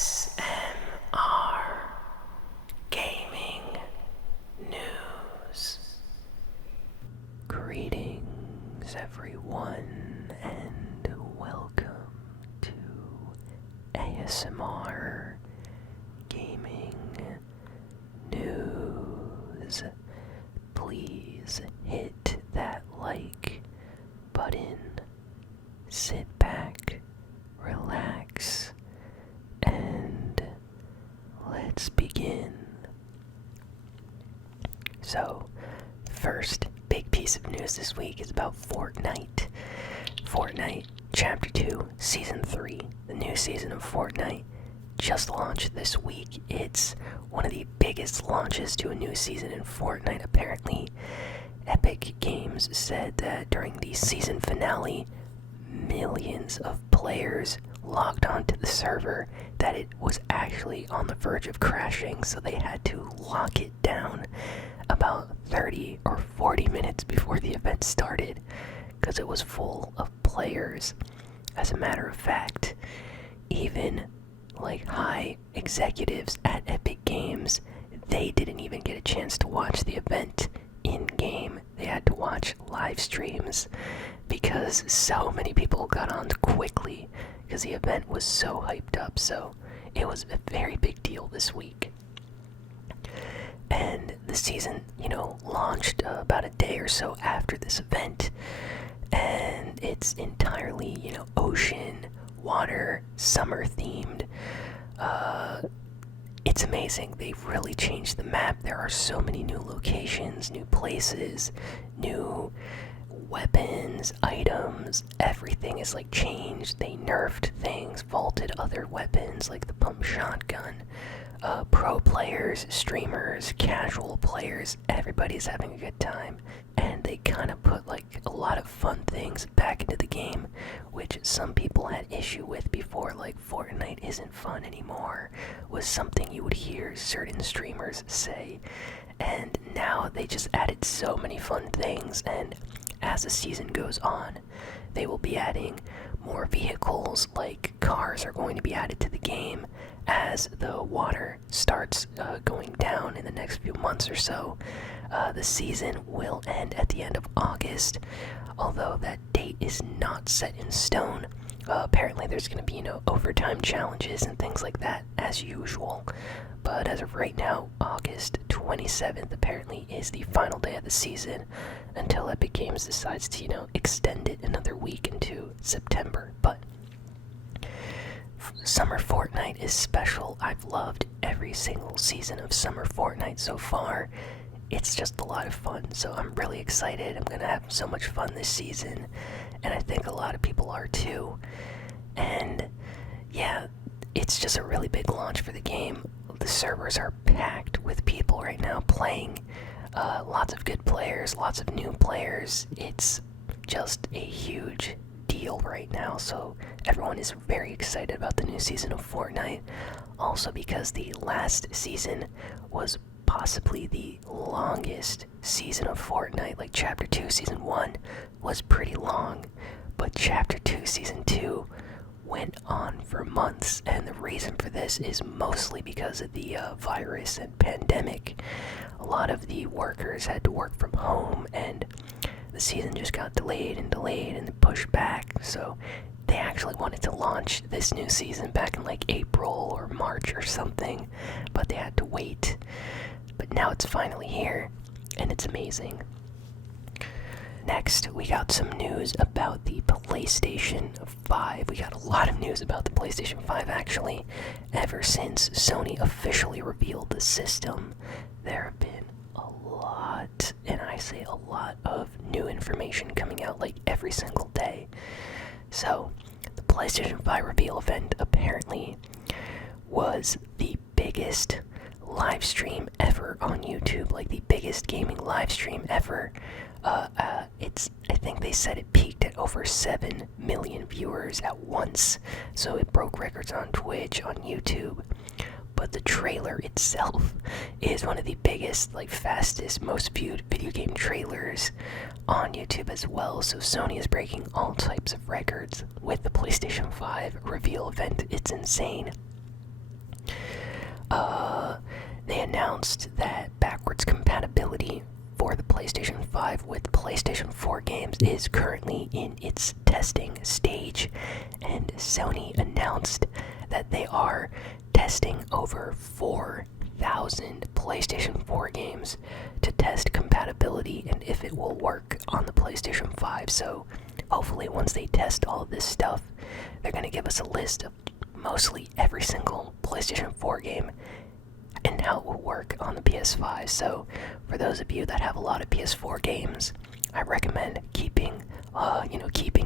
ASMR Gaming News. Greetings, everyone, and welcome to ASMR Gaming News. Please hit that like button, sit back, relax, and let's begin. So, first big piece of news this week is about Fortnite. Fortnite Chapter 2, Season 3, the new season of Fortnite, just launched this week. It's one of the biggest launches to a new season in Fortnite. Apparently, Epic Games said that during the season finale, millions of players logged onto the server that it was actually on the verge of crashing, so they had to lock it down about 30 or 40 minutes before the event started because it was full of players. As a matter of fact, even high executives at Epic Games, they didn't even get a chance to watch the event in game. They had to watch live streams because so many people got on quickly because the event was so hyped up. So it was a very big deal this week. And the season, launched about a day or so after this event. And it's entirely, ocean, water, summer themed. It's amazing. They've really changed the map. There are so many new locations, new places, new weapons, items. Everything is changed. They nerfed things, vaulted other weapons like the pump shotgun. Pro players, streamers, casual players, everybody's having a good time. And they kind of put a lot of fun things back into the game, which some people had issue with before, Fortnite isn't fun anymore, was something you would hear certain streamers say. And now they just added so many fun things, and as the season goes on, they will be adding more vehicles, cars are going to be added to the game as the water starts going down in the next few months or so. The season will end at the end of August, although that date is not set in stone. Apparently there's going to be, overtime challenges and things like that as usual. But as of right now, August 27th apparently is the final day of the season until Epic Games decides to, extend it another week into September. But Summer Fortnite is special. I've loved every single season of Summer Fortnite so far. It's just a lot of fun, so I'm really excited. I'm gonna have so much fun this season, and I think a lot of people are too. And yeah, it's just a really big launch for the game. The servers are packed with people right now playing. Lots of good players, lots of new players. It's just a huge deal right now, so everyone is very excited about the new season of Fortnite. Also because the last season was possibly the longest season of Fortnite. Chapter 2 Season 1 was pretty long, but Chapter 2 Season 2 went on for months, and the reason for this is mostly because of the virus and pandemic. A lot of the workers had to work from home, and the season just got delayed and then pushed back, so they actually wanted to launch this new season back in April or March or something, but they had to wait. But now it's finally here, and it's amazing. Next, we got some news about the PlayStation 5. We got a lot of news about the PlayStation 5, actually. Ever since Sony officially revealed the system, there have been a lot, and I say a lot, of new information coming out every single day. So, the PlayStation 5 reveal event apparently was the biggest live stream ever on YouTube, the biggest gaming live stream ever. I think they said it peaked at over 7 million viewers at once, so it broke records on Twitch, on YouTube. But the trailer itself is one of the biggest, fastest, most viewed video game trailers on YouTube as well. So Sony is breaking all types of records with the PlayStation 5 reveal event. It's insane. They announced that backwards compatibility for the PlayStation 5 with PlayStation 4 games is currently in its testing stage, and Sony announced that they are testing over 4,000 PlayStation 4 games to test compatibility and if it will work on the PlayStation 5. So hopefully once they test all of this stuff, they're going to give us a list of mostly every single PlayStation 4 game and how it will work on the PS5. So for those of you that have a lot of PS4 games, I recommend keeping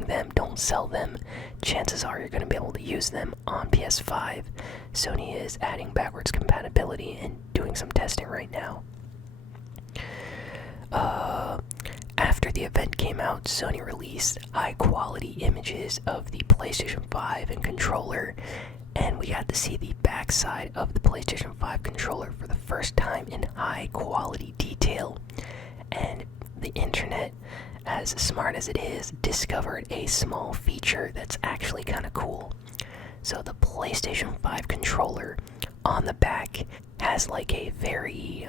them. Don't sell them. Chances are you're going to be able to use them on PS5. Sony is adding backwards compatibility and doing some testing right now. After the event came out, Sony released high-quality images of the PlayStation 5 and controller, and we got to see the backside of the PlayStation 5 controller for the first time in high-quality detail. And the internet, as smart as it is, discovered a small feature that's actually kind of cool. So the PlayStation 5 controller on the back has like a very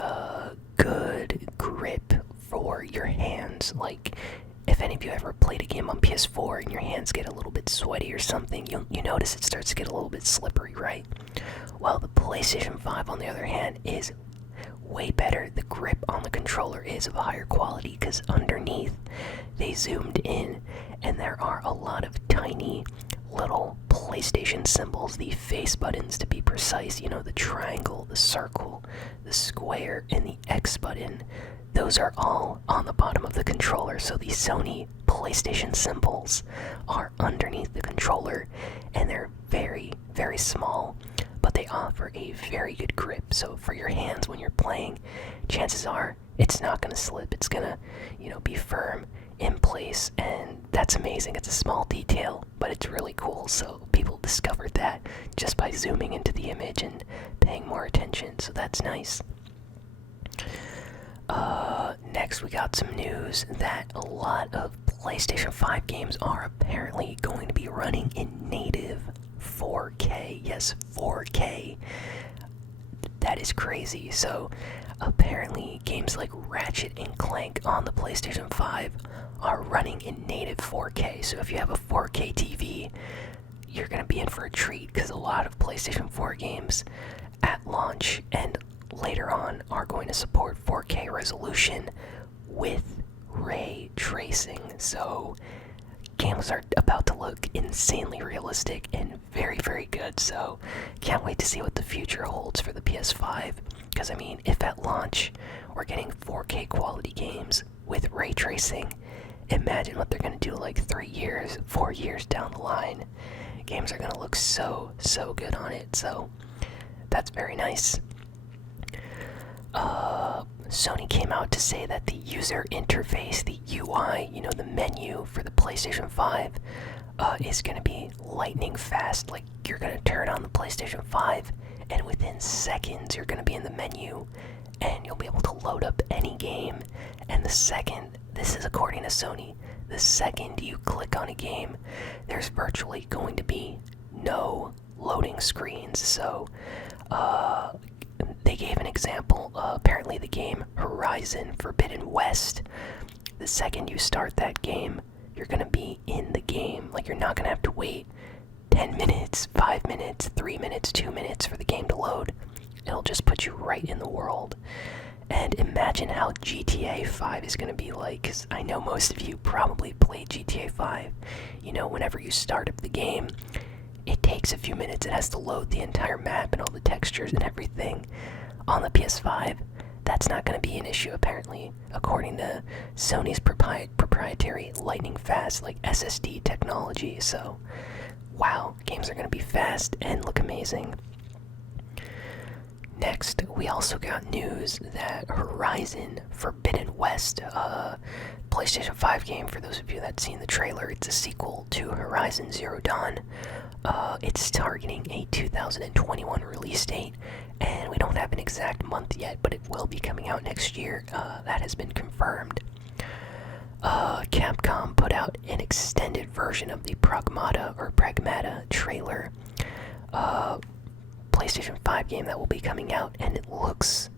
good grip for your hands. Like, if any of you ever played a game on PS4 and your hands get a little bit sweaty or something, you notice it starts to get a little bit slippery, right? Well, the PlayStation 5, on the other hand, is way better. The grip on the controller is of a higher quality because underneath they zoomed in and there are a lot of tiny little PlayStation symbols, the face buttons to be precise, the triangle, the circle, the square, and the X button. Those are all on the bottom of the controller, so the Sony PlayStation symbols are underneath the controller, and they're very, very small, but they offer a very good grip. So for your hands when you're playing, chances are it's not going to slip. It's going to, be firm in place, and that's amazing. It's a small detail, but it's really cool. So people discovered that just by zooming into the image and paying more attention, so that's nice. Next we got some news that a lot of PlayStation 5 games are apparently going to be running in native 4K. Yes, 4K. That is crazy. So apparently games like Ratchet and Clank on the PlayStation 5 are running in native 4K. So if you have a 4K TV, you're going to be in for a treat, because a lot of PlayStation 4 games at launch and later on are going to support 4K resolution with ray tracing. So games are about to look insanely realistic and very, very good. So can't wait to see what the future holds for the PS5, because if at launch we're getting 4K quality games with ray tracing, imagine what they're going to do like 3 years, 4 years down the line. Games are going to look so good on it. So that's very nice. Sony came out to say that the user interface, the UI, the menu for the PlayStation 5, is going to be lightning fast. Like, you're going to turn on the PlayStation 5, and within seconds you're going to be in the menu, and you'll be able to load up any game. And the second, this is according to Sony, the second you click on a game, there's virtually going to be no loading screens. So, they gave an example. Apparently the game HORIZON Forbidden West, the second you start that game, you're going to be in the game. Like, you're not going to have to wait 10 minutes, 5 minutes, 3 minutes, 2 minutes for the game to load. It'll just put you right in the world. And imagine how GTA 5 is going to be like, because I know most of you probably played GTA 5. Whenever you start up the game, it takes a few minutes. It has to load the entire map and all the textures and everything. On the PS5, that's not going to be an issue, apparently, according to Sony's proprietary lightning fast, SSD technology. So, wow, games are going to be fast and look amazing. Next, we also got news that HORIZON Forbidden West, PlayStation 5 game, for those of you that's seen the trailer, it's a sequel to Horizon Zero Dawn. It's targeting a 2021 release date, and we don't have an exact month yet, but it will be coming out next year. That has been confirmed. Capcom put out an extended version of the Pragmata trailer. PlayStation 5 game that will be coming out, and it looks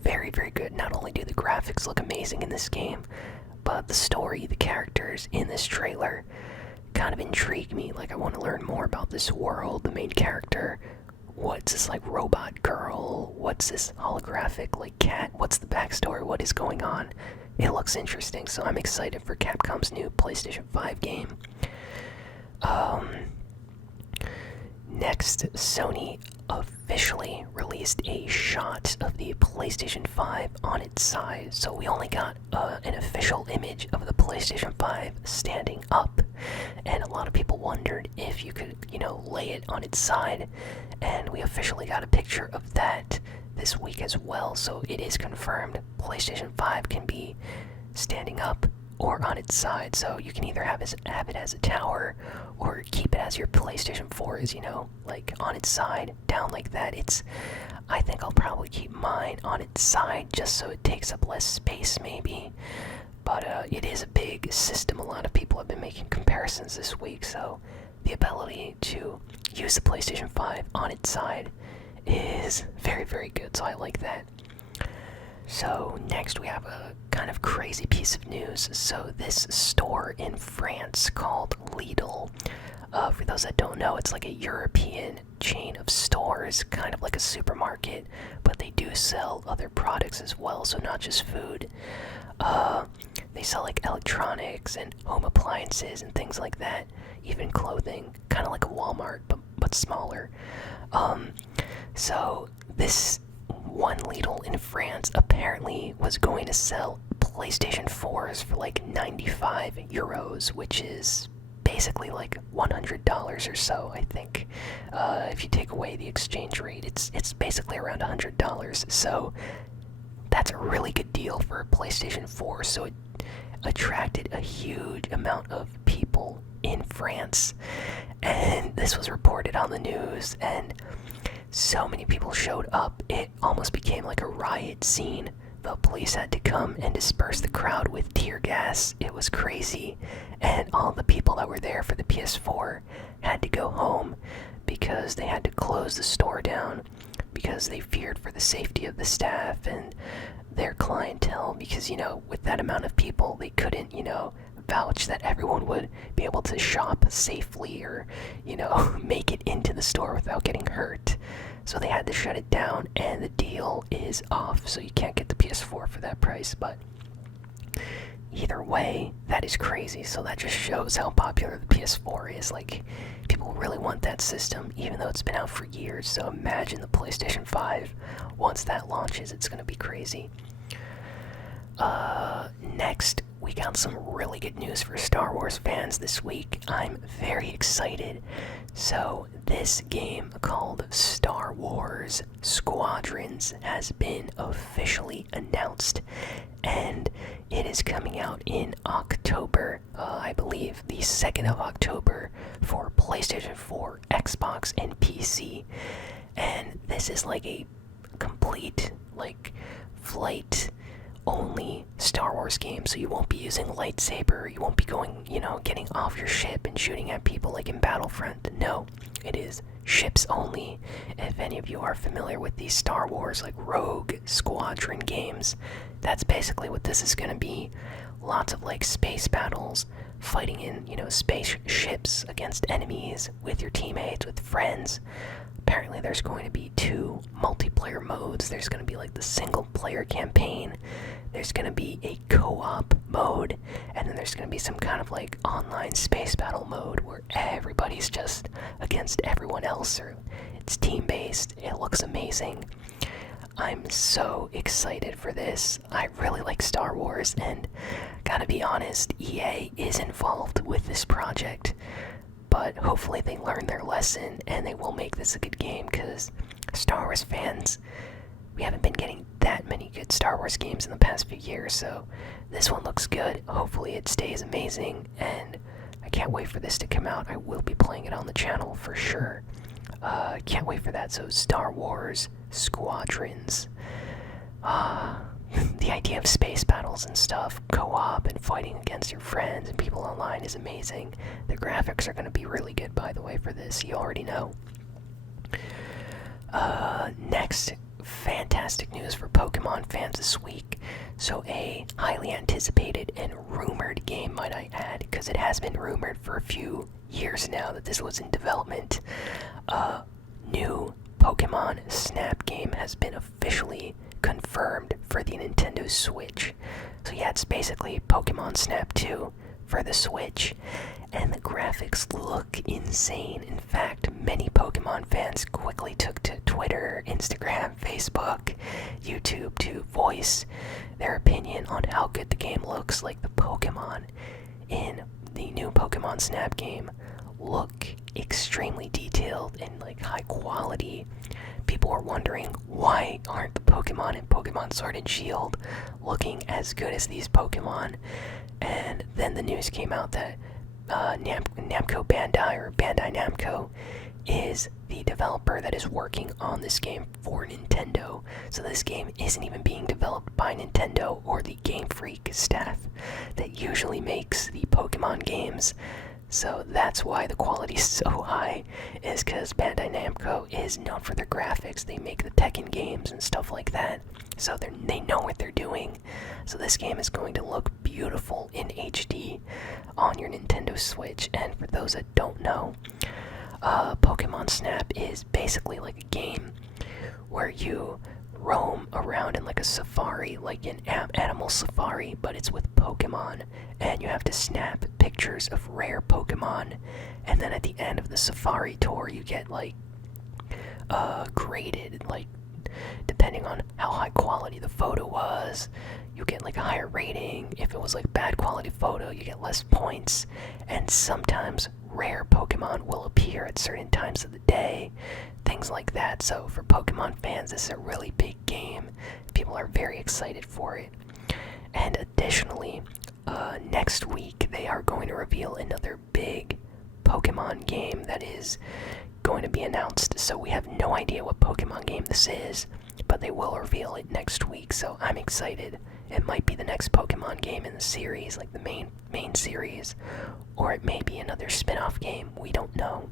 very, very good. Not only do the graphics look amazing in this game, but the story, the characters in this trailer kind of intrigue me. Like, I want to learn more about this world, the main character. What's this, like, robot girl? What's this holographic, like, cat? What's the backstory? What is going on? It looks interesting, so I'm excited for Capcom's new PlayStation 5 game. Next, Sony officially released a shot of the PlayStation 5 on its side. So we only got an official image of the PlayStation 5 standing up. And a lot of people wondered if you could, lay it on its side. And we officially got a picture of that this week as well. So it is confirmed PlayStation 5 can be standing up or on its side. So you can either have it as a tower or keep it as your PlayStation 4 is, like on its side, down like that. I think I'll probably keep mine on its side just so it takes up less space maybe. But it is a big system. A lot of people have been making comparisons this week, so the ability to use the PlayStation 5 on its side is very, very good, so I like that. So next we have a kind of crazy piece of news. So this store in France called Lidl, for those that don't know, it's like a European chain of stores, kind of like a supermarket, but they do sell other products as well, so not just food. They sell like electronics and home appliances and things like that, even clothing, kind of like a Walmart, but smaller. So this one Lidl in France apparently was going to sell PlayStation 4s for like 95 euros, which is basically like $100 or so, I think. If you take away the exchange rate, it's basically around $100. So that's a really good deal for a PlayStation 4. So it attracted a huge amount of people in France, and this was reported on the news, and so many people showed up, it almost became like a riot scene. The police had to come and disperse the crowd with tear gas. It was crazy, and all the people that were there for the PS4 had to go home because they had to close the store down because they feared for the safety of the staff and their clientele, because, with that amount of people, they couldn't, vouch that everyone would be able to shop safely or, make it into the store without getting hurt. So they had to shut it down, and the deal is off, so you can't get the PS4 for that price. But either way, that is crazy. So that just shows how popular the PS4 is. Like, people really want that system, even though it's been out for years. So imagine the PlayStation 5. Once that launches, it's going to be crazy. Next, we got some really good news for Star Wars fans this week. I'm very excited. So this game called Star Wars Squadrons has been officially announced, and it is coming out in October, I believe the 2nd of October, for PlayStation 4, Xbox, and PC. And this is like a complete, like, flight only Star Wars game, so you won't be using lightsaber, you won't be going, getting off your ship and shooting at people like in Battlefront. No, it is ships only. If any of you are familiar with these Star Wars, like Rogue Squadron games, that's basically what this is going to be. Lots of like space battles, fighting in, space ships against enemies, with your teammates, with friends. Apparently there's going to be 2 multiplayer modes. There's going to be like the single player campaign, there's going to be a co-op mode, and then there's going to be some kind of like online space battle mode where everybody's just against everyone else, or it's team-based. It looks amazing. I'm so excited for this. I really like Star Wars, and gotta be honest, EA is involved with this project. But hopefully they learn their lesson and they will make this a good game, because Star Wars fans, we haven't been getting that many good Star Wars games in the past few years, so this one looks good. Hopefully it stays amazing, and I can't wait for this to come out. I will be playing it on the channel for sure. Can't wait for that. So Star Wars Squadrons. The idea of space battles and stuff, co-op and fighting against your friends and people online is amazing. The graphics are going to be really good, by the way, for this. You already know. Next, fantastic news for Pokemon fans this week. So a highly anticipated and rumored game, might I add, because it has been rumored for a few years now that this was in development. New Pokemon Snap game has been officially confirmed for the Nintendo Switch. So yeah, it's basically Pokemon Snap 2 for the Switch. And the graphics look insane. In fact, many Pokemon fans quickly took to Twitter, Instagram, Facebook, YouTube to voice their opinion on how good the game looks. Like, the Pokemon in the new Pokemon Snap game look extremely detailed and like high quality. People are wondering, why aren't the Pokemon in Pokemon Sword and Shield looking as good as these Pokemon? And then the news came out that Namco Bandai, or Bandai Namco, is the developer that is working on this game for Nintendo. So this game isn't even being developed by Nintendo or the Game Freak staff that usually makes the Pokemon games. So that's why the quality is so high, is because Bandai Namco is known for their graphics. They make the Tekken games and stuff like that, so they know what they're doing. So this game is going to look beautiful in HD on your Nintendo Switch. And for those that don't know, Pokemon Snap is basically like a game where you roam around in like a safari, like an animal safari, but it's with Pokemon, and you have to snap pictures of rare Pokemon, and then at the end of the safari tour you get like graded, like depending on how high quality the photo was, you get like a higher rating. If it was like bad quality photo, you get less points. And sometimes rare Pokemon will appear at certain times of the day, things like that. So for Pokemon fans, this is a really big game. People are very excited for it. And additionally, next week they are going to reveal another big Pokemon game that is going to be announced. So we have no idea what Pokemon game this is, but they will reveal it next week, so I'm excited. It might be the next Pokemon game in the series, like the main series, or it may be another spin-off game. We don't know.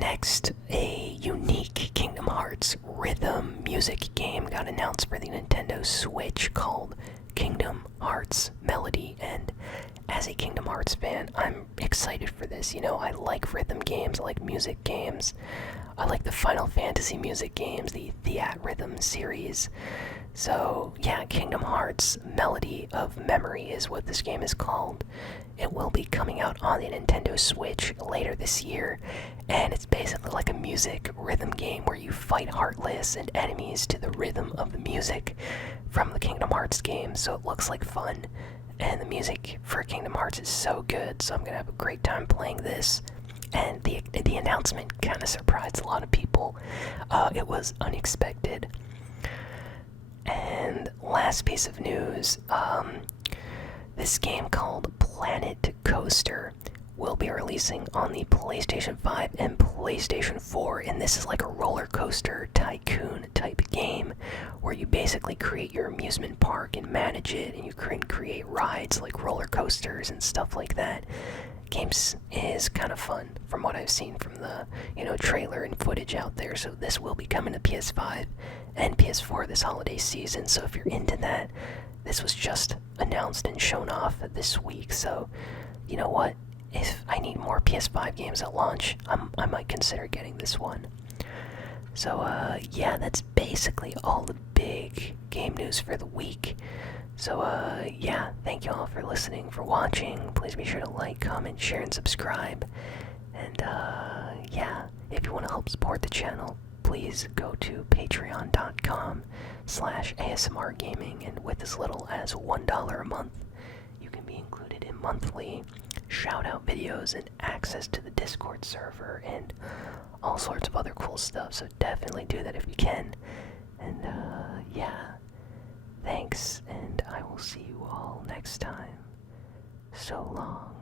Next, a unique Kingdom Hearts rhythm music game got announced for the Nintendo Switch called Kingdom Hearts Melody, and as a Kingdom Hearts fan, I'm excited for this. You know, I like rhythm games, I like music games. I like the Final Fantasy music games, the Rhythm series. So, yeah, Kingdom Hearts Melody of Memory is what this game is called. It will be coming out on the Nintendo Switch later this year, and it's basically like a music rhythm game where you fight Heartless and enemies to the rhythm of the music from the Kingdom Hearts game, so it looks like fun. And the music for Kingdom Hearts is so good, so I'm gonna have a great time playing this. And the announcement kind of surprised a lot of people. It was unexpected. And last piece of news, this game called Planet Coaster will be releasing on the PlayStation 5 and PlayStation 4, and this is like a roller coaster tycoon type game where you basically create your amusement park and manage it, and you can create rides like roller coasters and stuff like that. Games is kind of fun from what I've seen from the trailer and footage out there. So this will be coming to PS5 and PS4 this holiday season, so if you're into that, this was just announced and shown off this week. So you know what, if I need more PS5 games at launch, I might consider getting this one. So yeah, that's basically all the big game news for the week. So yeah, thank you all for listening, for watching. Please be sure to like, comment, share, and subscribe. And yeah, if you want to help support the channel, please go to patreon.com/ASMRGaming, and with as little as $1 a month, you can be included in monthly shout-out videos and access to the Discord server and all sorts of other cool stuff. So definitely do that if you can. And yeah, thanks, and I will see you all next time. So long.